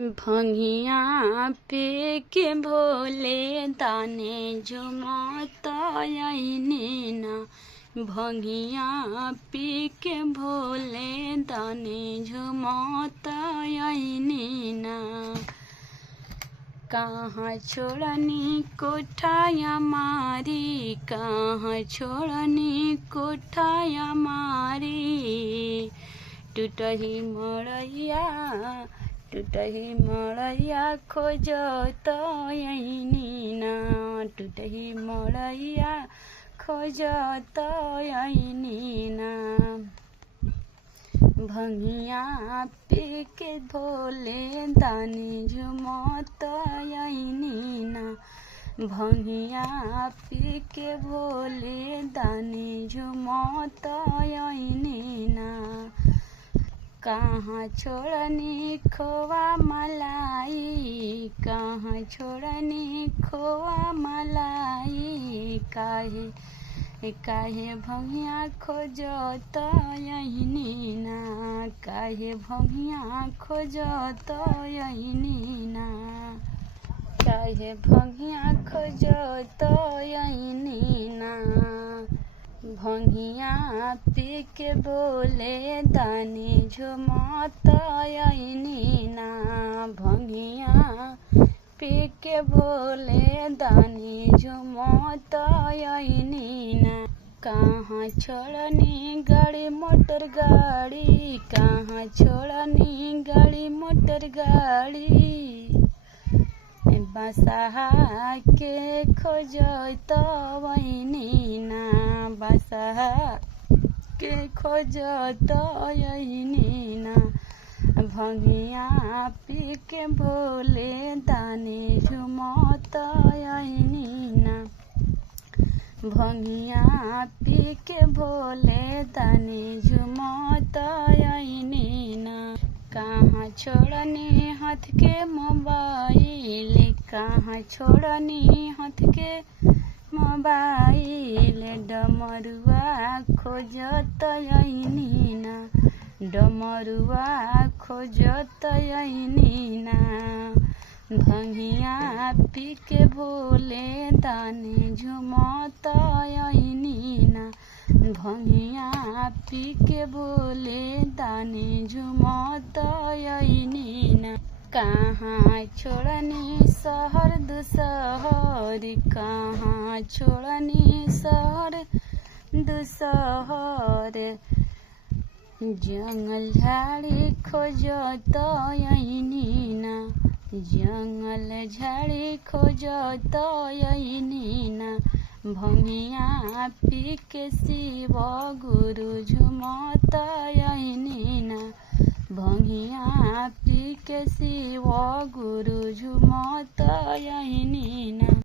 भंगिया पे के भोले दाने झुमत आईने ना। भंगिया पी के भोले दाने झुमत आईने ना। कहाँ छोड़नी कोठाया मारी, कहाँ छोड़नी कोठाया मारी। टूटही मड़ैया टूटही मड़ैया खोजत आईनी ना। टूटही मड़ैया खोजत आईनी ना। भंगिया पी के भोले दानी झुमत आईनी ना। भंगिया पी के भोले दानी झुमत आईनी ना। कहाँ छोड़नी खोवा मलाई, कहाँ छोड़नी खोवा मलाई। काहे भंगिया खोजत आईनी ना। काहे भंगिया खोजत आईनी ना। काहे भंगिया खोजत आईनी ना। भंगिया पी के भोले दानी झुमत आईनी ना। भंगिया पी के भोले दानी झुमत आईनी ना। कहाँ छोड़नी गाड़ी मोटर गाड़ी, कहाँ छोड़नी गाड़ी मोटर गाड़ी। बसहा के खोजत आईनी ना। बसहा के खोजत आईनी ना। भंगिया पी के भोले दानी झुमत आईनी ना। भंगिया पी के भोले दानी झुमत आईनी ना। कहाँ छोड़नी हाथ के मोबाइल, कहाँ छोड़नी हाथ के मोबाइल। डमरुआ खोजत आईनी ना। डमरुआ खोजत आईनी ना। भंगिया पी के भोले दानी झुमत आईनी ना। भंगिया पी के भोले दानी झुमत आईनी ना। कहाँ छोड़नी शहर दुसहर, कहाँ छोड़नी शहर दुसहर। जंगल झाड़ी खोजत आईनी ना। जंगल झाड़ी खोजत आईनी ना। भंगिया पी के शिव गुरु झुमत आईनी ना। भंगिया पी के शिव गुरु झुमत आईनी ना।